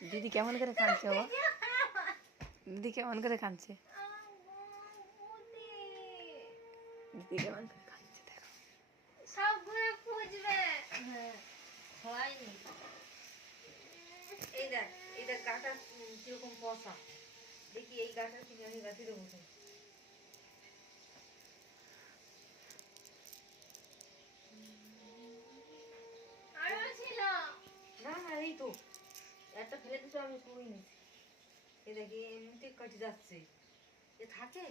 দিদি কেমন করে কাঁদছে বাবা? দিদি কেমন করে কাঁদছে? দিদি কেমন করে কাঁদছে দেখো। সব ঘুরে খুঁজবে। হ্যাঁ, হয়নি। এই দেখ গাটা কিরকম পচা। দেখি এই গাটা কি জানি গাছে দেবো। আরো ছিল। না এই তো একটা ফেলে দিতে আমি কই নিছি। এই দেখি এমনিতে কাটে যাচ্ছে। এ থাকে?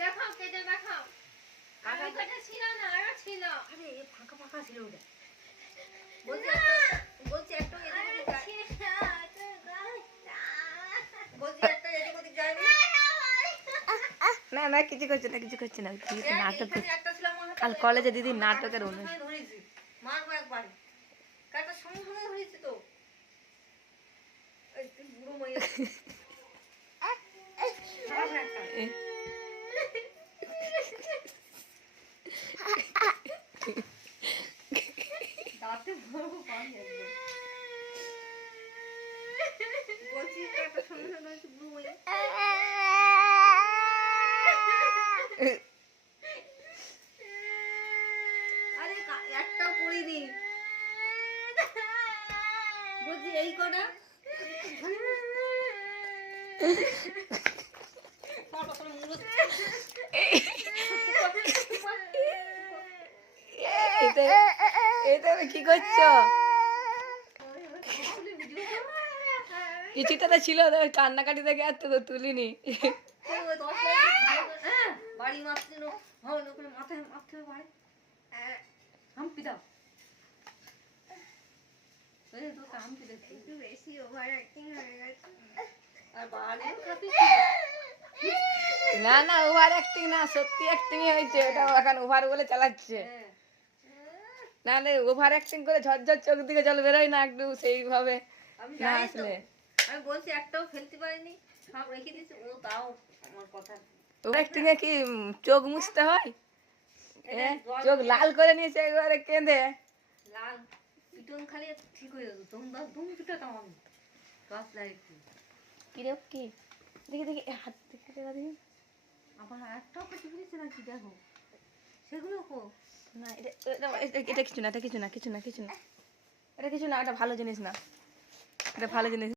দেখাও কেটে দেখাও। আমি কাটা ছিল না আরো ছিল। আরে এ ফাঁকা ফাঁকা ছিল ওটা। বলছি একটা এদিকে বলছি একটা এদিকে ওদিক যায়নি। না না কিছু করছে না কিছু করছে না। নাটক কাল কলেজে দিদি নাটকের অনুষ্ঠান ধরেছি। মারবো একবার। কাটা সঙ্গে সঙ্গে ধরেছি তো। এই তুই বুড়ো মাইয়া। দাঁতে ভরবো পানি একদম। বলছি কাটা সঙ্গে সঙ্গে ধরেছি বুড়ো মাইয়া। আরে একটাও পড়িনি। বলছি এই কটা এটা কি করছো? কিছুটা তো ছিল কান্নাকাটি দেখে আর তো তুলিনি। বাড়ি মারছিল মাথায় মারতে পারে হাম্পি দাও। একটু বেশি ওভার অ্যাক্টিং হয়ে গেছে। আর বাড়িও খাতি না না ওভার অ্যাক্টিং না, সত্যি অ্যাক্টিংই হয়েছে। ওটা এখন ওভার বলে চালাচ্ছে। নাহলে ওভার অ্যাক্টিং করে ঝরঝর চোখ দিকে জল বেরোয় না একটু সেইভাবে না আসলে। আমি বলছি একটাও ফেলতে পারিনি, সব রেখে দিয়েছি। ও তাও আমার কথা ওভার অ্যাক্টিং এ কি চোখ মুছতে হয়? চোখ লাল করে নিয়েছে একবারে কেঁদে। লাল পিটন খালি ঠিক হয়ে যেত। তুমি পিটাতাম আমি টর্চ লাইট কি রে কি দেখি দেখি হাত দেখি দেখি। আবার একটাও কেটে ফেলেছে নাকি দেখো সেগুলো কো না এটা কিছু না, এটা কিছু না, কিছু না, কিছু না, এটা কিছু না। এটা ভালো জিনিস না, এটা ভালো জিনিস।